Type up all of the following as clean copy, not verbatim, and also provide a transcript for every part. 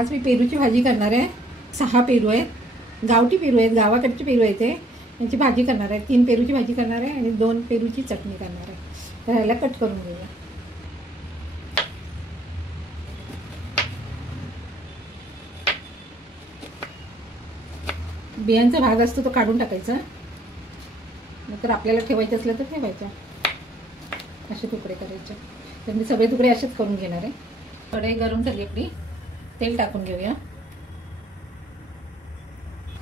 आज मी पेरूची भाजी करणार आहे। 6 पेरू आहेत, गावठी पेरू आहेत, गावाकडचे पेरू आहेत ते। यांची भाजी करणार आहे। 3 पेरूची भाजी करणार आहे आणि 2 पेरूची चटणी करणार आहे। तर ह्याला कट करून घेऊया। बियांचा भाग असतो तो काढून टाकायचा, नंतर आपल्याला ठेवायचं असलं तर ठेवायचा। असे तुकडे करायचे। तर मी सगळे तुकडे असेच करून घेणार आहे। कढई गरम झाली आपली, तेल टाकून घेऊया।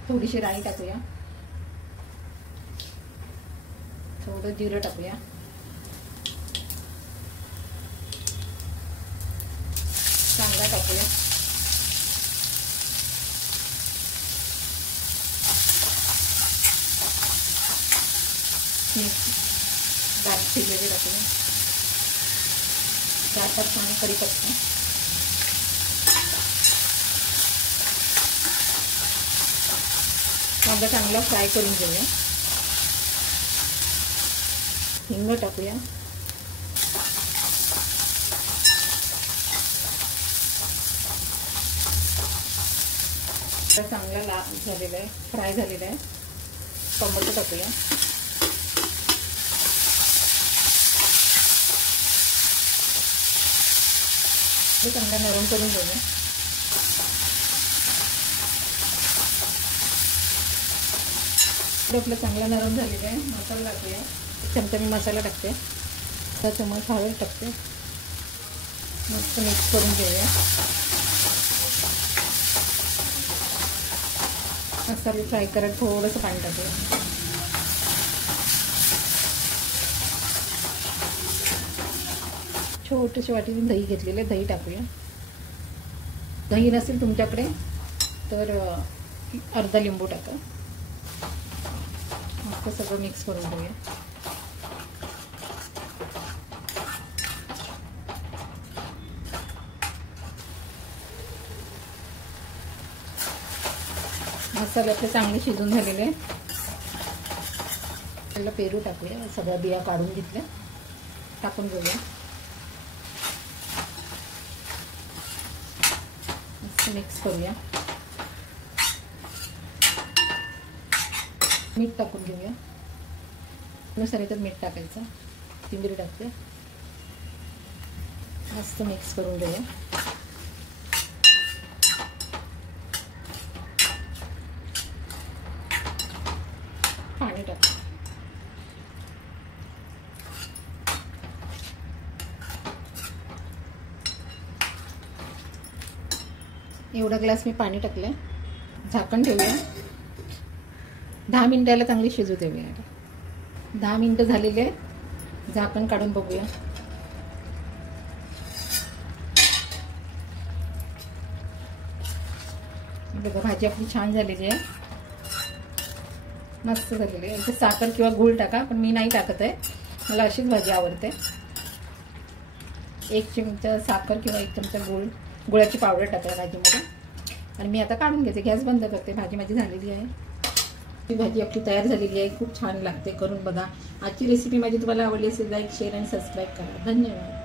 थोडीशी राई टाकूया, थोडं जिरं टाकूया, कांदा टाकूया, बारीक चिरलेले टाकूया, 4-5 पाणी कढीपत्ता, कांदा चांगला फ्राय करून घेऊया। हिंग टाकूया, चांगला लाल झालेला आहे, फ्राय झालेला आहे। टोमॅटो टाकूया, चांगला नरम करून घेऊया। आपलं चांगला नरम झालेला आहे। मसाला टाकूया, 1 चमचा मी मसाला टाकते, 1 चमचा हळद टाकते, मस्त मिक्स करून घेऊया। मसाले फ्राय करत थोडंसं पाणी टाकूया। छोटीशी वाटीने दही घेतलेले, दही टाकूया। दही नसेल तुमच्याकडे तर अर्धा लिंबू टाका। मस्त सगळं मिक्स करून घेऊया। मसाले आपले चांगले शिजून झालेले आहे। त्याला पेरू टाकूया, सगळ्या बिया काढून घेतल्या, टाकून घेऊया। मस्त मिक्स करूया। मीठ टाकून घेऊया, नुसार याच्यात मीठ टाकायचं, कोथिंबीर टाकते, मस्त मिक्स करून घेऊया। पाणी टाकू, एवढा ग्लास मी पाणी टाकलंय। झाकण ठेवूया, 10 मिनिटाला चांगली शिजू देऊया। 10 मिनिटं झालेली आहे, झाकण काढून बघूया। बघा भाजी आपली छान झालेली आहे, मस्त झालेली आहे। इथे साखर किंवा गूळ टाका, पण मी नाही टाकत आहे, मला अशीच भाजी आवडते। 1 चमचा साखर किंवा 1 चमचा गूळ, गुळाची पावडर टाका भाजीमध्ये। आणि मी आता काढून घेते, गॅस बंद करते। भाजी माझी झालेली आहे। ही भाजी आपली तयार झालेली आहे, खूप छान लागते, करून बघा। आजची रेसिपी माझी तुम्हाला आवडली असेल लाईक, शेअर आणि सबस्क्राईब करा। धन्यवाद।